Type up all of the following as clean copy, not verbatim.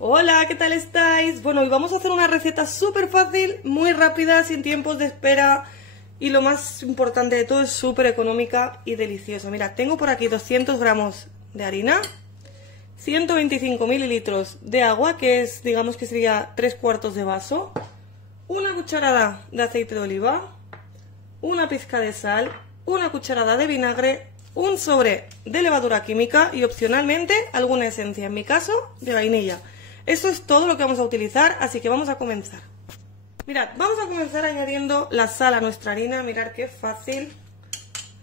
Hola, ¿qué tal estáis? Bueno, hoy vamos a hacer una receta súper fácil, muy rápida, sin tiempos de espera y lo más importante de todo es súper económica y deliciosa. Mira, tengo por aquí 200 gramos de harina, 125 mililitros de agua, que es, digamos que sería 3/4 de vaso, una cucharada de aceite de oliva, una pizca de sal, una cucharada de vinagre, un sobre de levadura química y opcionalmente alguna esencia, en mi caso de vainilla. Esto es todo lo que vamos a utilizar, así que vamos a comenzar. Mirad, vamos a comenzar añadiendo la sal a nuestra harina. Mirad qué fácil,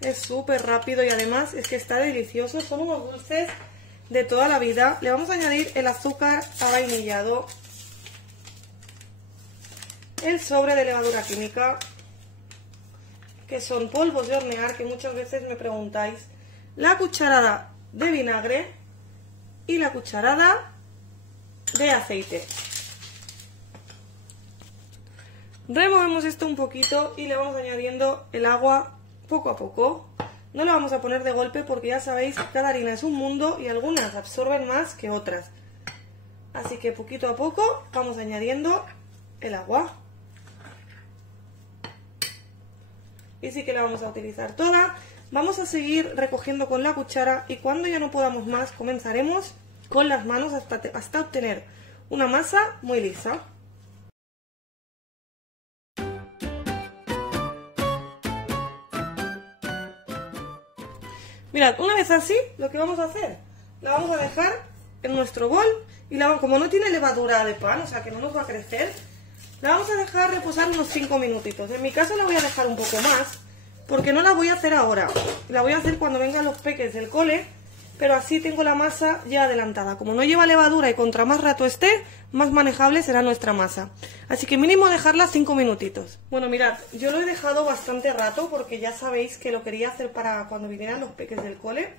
es súper rápido y además es que está delicioso. Son unos dulces de toda la vida. Le vamos a añadir el azúcar avainillado, el sobre de levadura química, que son polvos de hornear, que muchas veces me preguntáis, la cucharada de vinagre y la cucharada de aceite. Removemos esto un poquito y le vamos añadiendo el agua poco a poco. No le vamos a poner de golpe porque ya sabéis que cada harina es un mundo y algunas absorben más que otras. Así que poquito a poco vamos añadiendo el agua. Y sí que la vamos a utilizar toda. Vamos a seguir recogiendo con la cuchara y cuando ya no podamos más comenzaremos con las manos hasta obtener una masa muy lisa. Mirad, una vez así, lo que vamos a hacer, la vamos a dejar en nuestro bol y como no tiene levadura de pan, o sea que no nos va a crecer, la vamos a dejar reposar unos 5 minutitos. En mi caso la voy a dejar un poco más, porque no la voy a hacer ahora. La voy a hacer cuando vengan los peques del cole, pero así tengo la masa ya adelantada. Como no lleva levadura y contra más rato esté, más manejable será nuestra masa. Así que mínimo dejarla 5 minutitos. Bueno, mirad, yo lo he dejado bastante rato porque ya sabéis que lo quería hacer para cuando vinieran los peques del cole.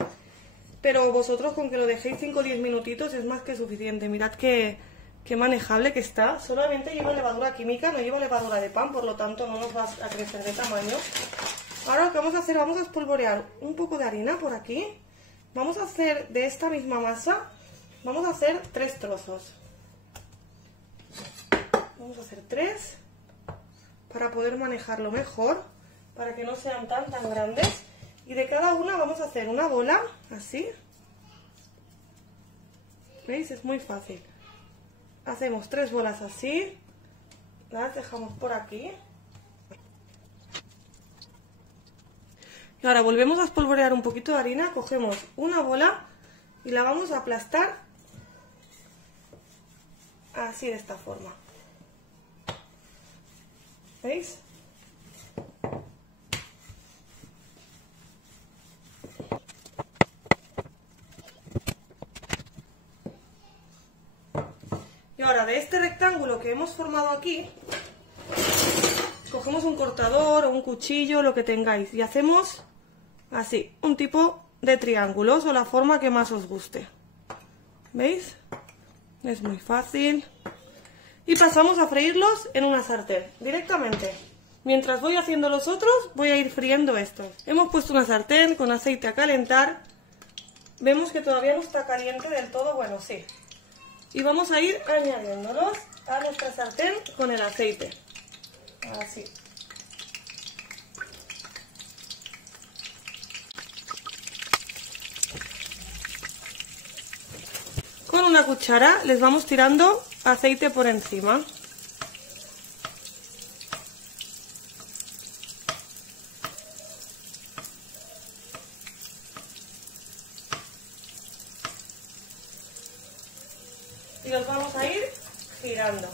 Pero vosotros con que lo dejéis 5 o 10 minutitos es más que suficiente. Mirad qué manejable que está. Solamente lleva levadura química, no lleva levadura de pan, por lo tanto no nos va a crecer de tamaño. Ahora lo que vamos a hacer, vamos a espolvorear un poco de harina por aquí. Vamos a hacer de esta misma masa, vamos a hacer 3 trozos. Vamos a hacer 3 para poder manejarlo mejor, para que no sean tan grandes. Y de cada una vamos a hacer una bola, así. ¿Veis? Es muy fácil. Hacemos 3 bolas así, las dejamos por aquí. Y ahora volvemos a espolvorear un poquito de harina, cogemos una bola y la vamos a aplastar así, de esta forma. ¿Veis? Y ahora de este rectángulo que hemos formado aquí, cogemos un cortador o un cuchillo, lo que tengáis, y hacemos así, un tipo de triángulos o la forma que más os guste. ¿Veis? Es muy fácil. Y pasamos a freírlos en una sartén, directamente. Mientras voy haciendo los otros, voy a ir friendo estos. Hemos puesto una sartén con aceite a calentar. Vemos que todavía no está caliente del todo, bueno, sí. Y vamos a ir añadiéndolos a nuestra sartén con el aceite. Así. Con una cuchara les vamos tirando aceite por encima. Y los vamos a ir girando.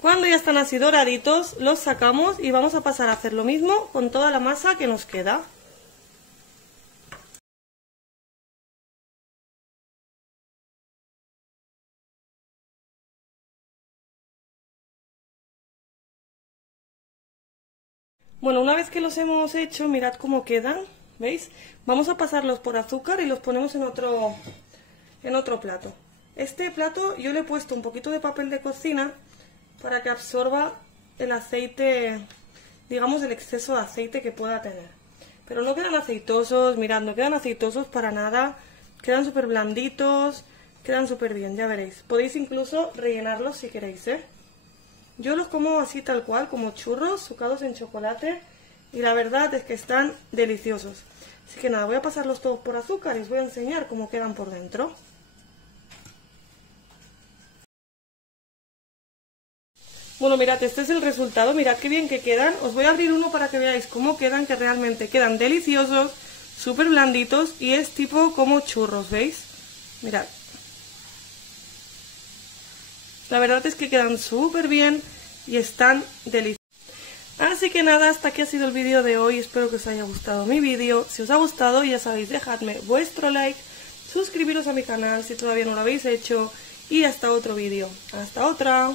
Cuando ya están así doraditos, los sacamos y vamos a pasar a hacer lo mismo con toda la masa que nos queda. Bueno, una vez que los hemos hecho, mirad cómo quedan, ¿veis? Vamos a pasarlos por azúcar y los ponemos en otro plato. Este plato yo le he puesto un poquito de papel de cocina para que absorba el aceite, digamos el exceso de aceite que pueda tener. Pero no quedan aceitosos, mirad, no quedan aceitosos para nada. Quedan súper blanditos, quedan súper bien, ya veréis. Podéis incluso rellenarlos si queréis, ¿eh? Yo los como así tal cual, como churros, sucados en chocolate. Y la verdad es que están deliciosos. Así que nada, voy a pasarlos todos por azúcar y os voy a enseñar cómo quedan por dentro. Bueno, mirad, este es el resultado, mirad qué bien que quedan. Os voy a abrir uno para que veáis cómo quedan, que realmente quedan deliciosos, súper blanditos y es tipo como churros, ¿veis? Mirad. La verdad es que quedan súper bien y están deliciosos. Así que nada, hasta aquí ha sido el vídeo de hoy. Espero que os haya gustado mi vídeo. Si os ha gustado, ya sabéis, dejadme vuestro like, suscribiros a mi canal si todavía no lo habéis hecho y hasta otro vídeo. Hasta otra.